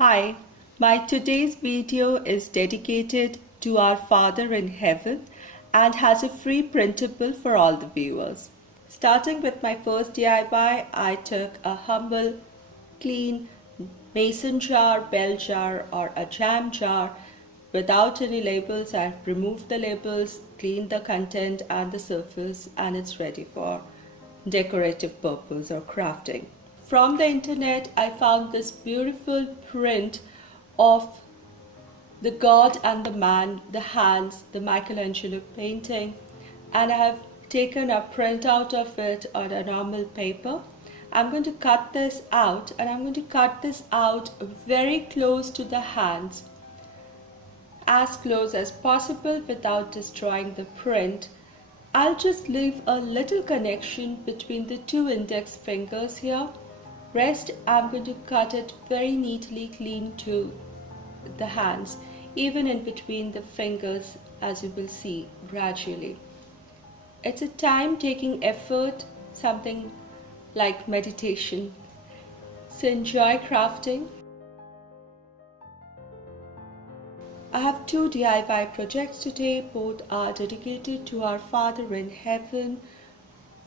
Hi, my today's video is dedicated to our Father in Heaven and has a free printable for all the viewers. Starting with my first DIY, I took a humble, clean mason jar, bell jar or a jam jar without any labels. I've removed the labels, cleaned the content and the surface, and it's ready for decorative purpose or crafting. From the internet, I found this beautiful print of the God and the man, the hands, the Michelangelo painting, and I have taken a printout of it on a normal paper. I'm going to cut this out, and I'm going to cut this out very close to the hands, as close as possible without destroying the print. I'll just leave a little connection between the two index fingers here. Rest, I'm going to cut it very neatly clean to the hands, even in between the fingers, as you will see gradually. It's a time-taking effort, something like meditation. So enjoy crafting. I have two DIY projects today. Both are dedicated to our Father in Heaven,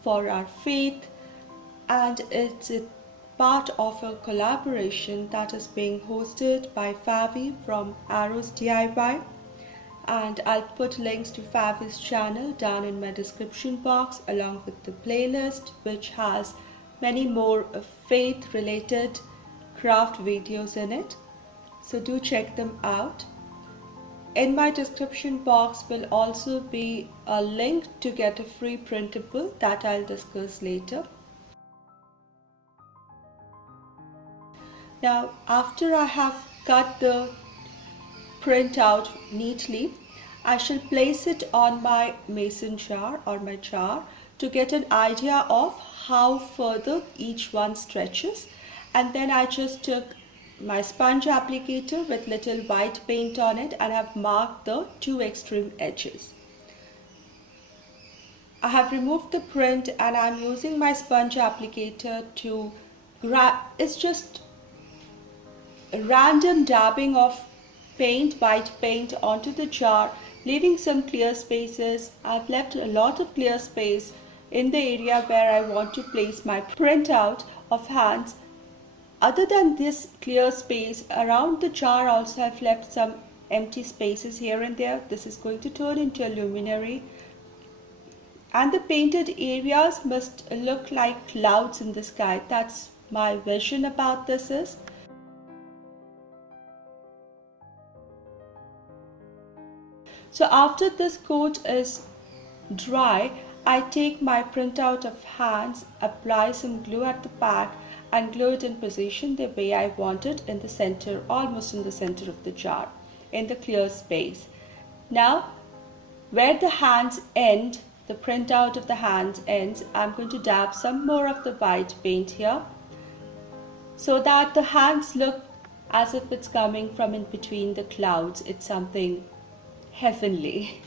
for our faith, and it's a part of a collaboration that is being hosted by Favi from Arrows DIY, and I'll put links to Favi's channel down in my description box along with the playlist, which has many more faith related craft videos in it, so do check them out. In my description box will also be a link to get a free printable that I'll discuss later. Now, after I have cut the print out neatly, I shall place it on my mason jar or my jar to get an idea of how further each one stretches. And then I just took my sponge applicator with little white paint on it and have marked the two extreme edges. I have removed the print and I'm using my sponge applicator to it's just a random dabbing of paint, white paint onto the jar, leaving some clear spaces. I've left a lot of clear space in the area where I want to place my printout of hands. Other than this clear space, around the jar also I've left some empty spaces here and there. This is going to turn into a luminary. And the painted areas must look like clouds in the sky. That's my vision about this is. So after this coat is dry, I take my printout of hands, apply some glue at the back and glue it in position the way I want it, in the center, almost in the center of the jar, in the clear space. Now, where the hands end, the printout of the hands ends, I'm going to dab some more of the white paint here so that the hands look as if it's coming from in between the clouds. It's something heavenly.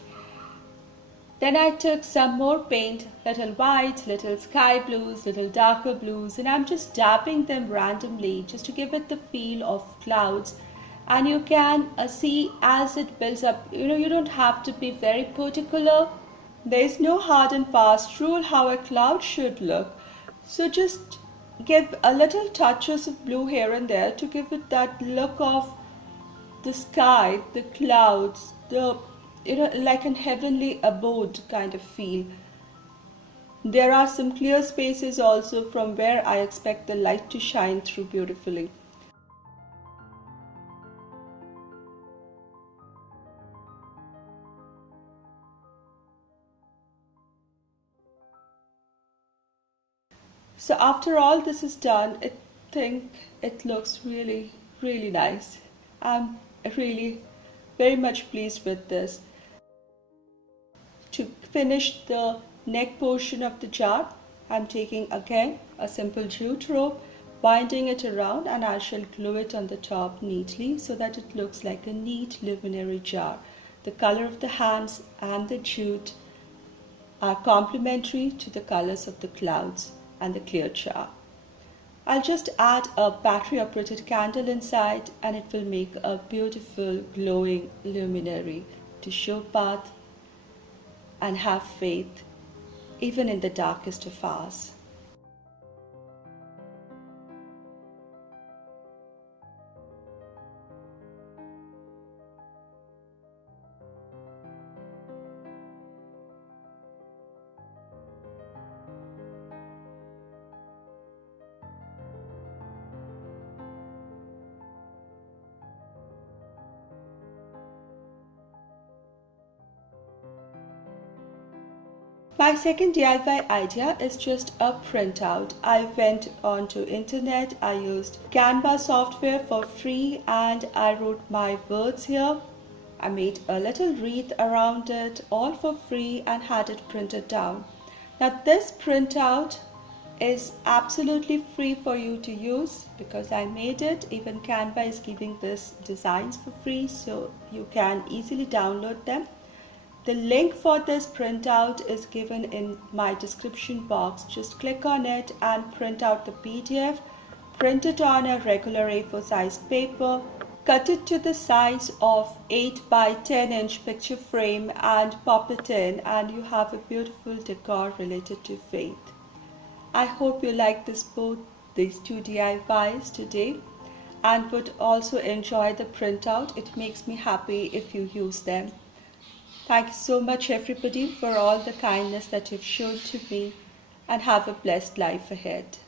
Then I took some more paint, little white, little sky blues, little darker blues, and I'm just dabbing them randomly just to give it the feel of clouds. And you can see as it builds up, you don't have to be very particular. There is no hard and fast rule how a cloud should look. So just give a little touches of blue here and there to give it that look of the sky, the clouds, like an heavenly abode kind of feel. There are some clear spaces also from where I expect the light to shine through beautifully. So after all this is done, I think it looks really, really nice. I'm really very much pleased with this. To finish the neck portion of the jar, I'm taking again a simple jute rope, winding it around, and I shall glue it on the top neatly so that it looks like a neat luminary jar. The color of the hands and the jute are complementary to the colors of the clouds and the clear jar. I'll just add a battery operated candle inside and it will make a beautiful glowing luminary to show path and have faith even in the darkest of hours. My second DIY idea is just a printout. I went onto internet, I used Canva software for free and I wrote my words here. I made a little wreath around it all for free and had it printed down. Now this printout is absolutely free for you to use because I made it. Even Canva is giving this designs for free so you can easily download them. The link for this printout is given in my description box. Just click on it and print out the PDF. Print it on a regular A4 size paper. Cut it to the size of 8 by 10 inch picture frame and pop it in and you have a beautiful decor related to faith. I hope you like these two DIYs today and would also enjoy the printout. It makes me happy if you use them. Thank you so much everybody for all the kindness that you've shown to me and have a blessed life ahead.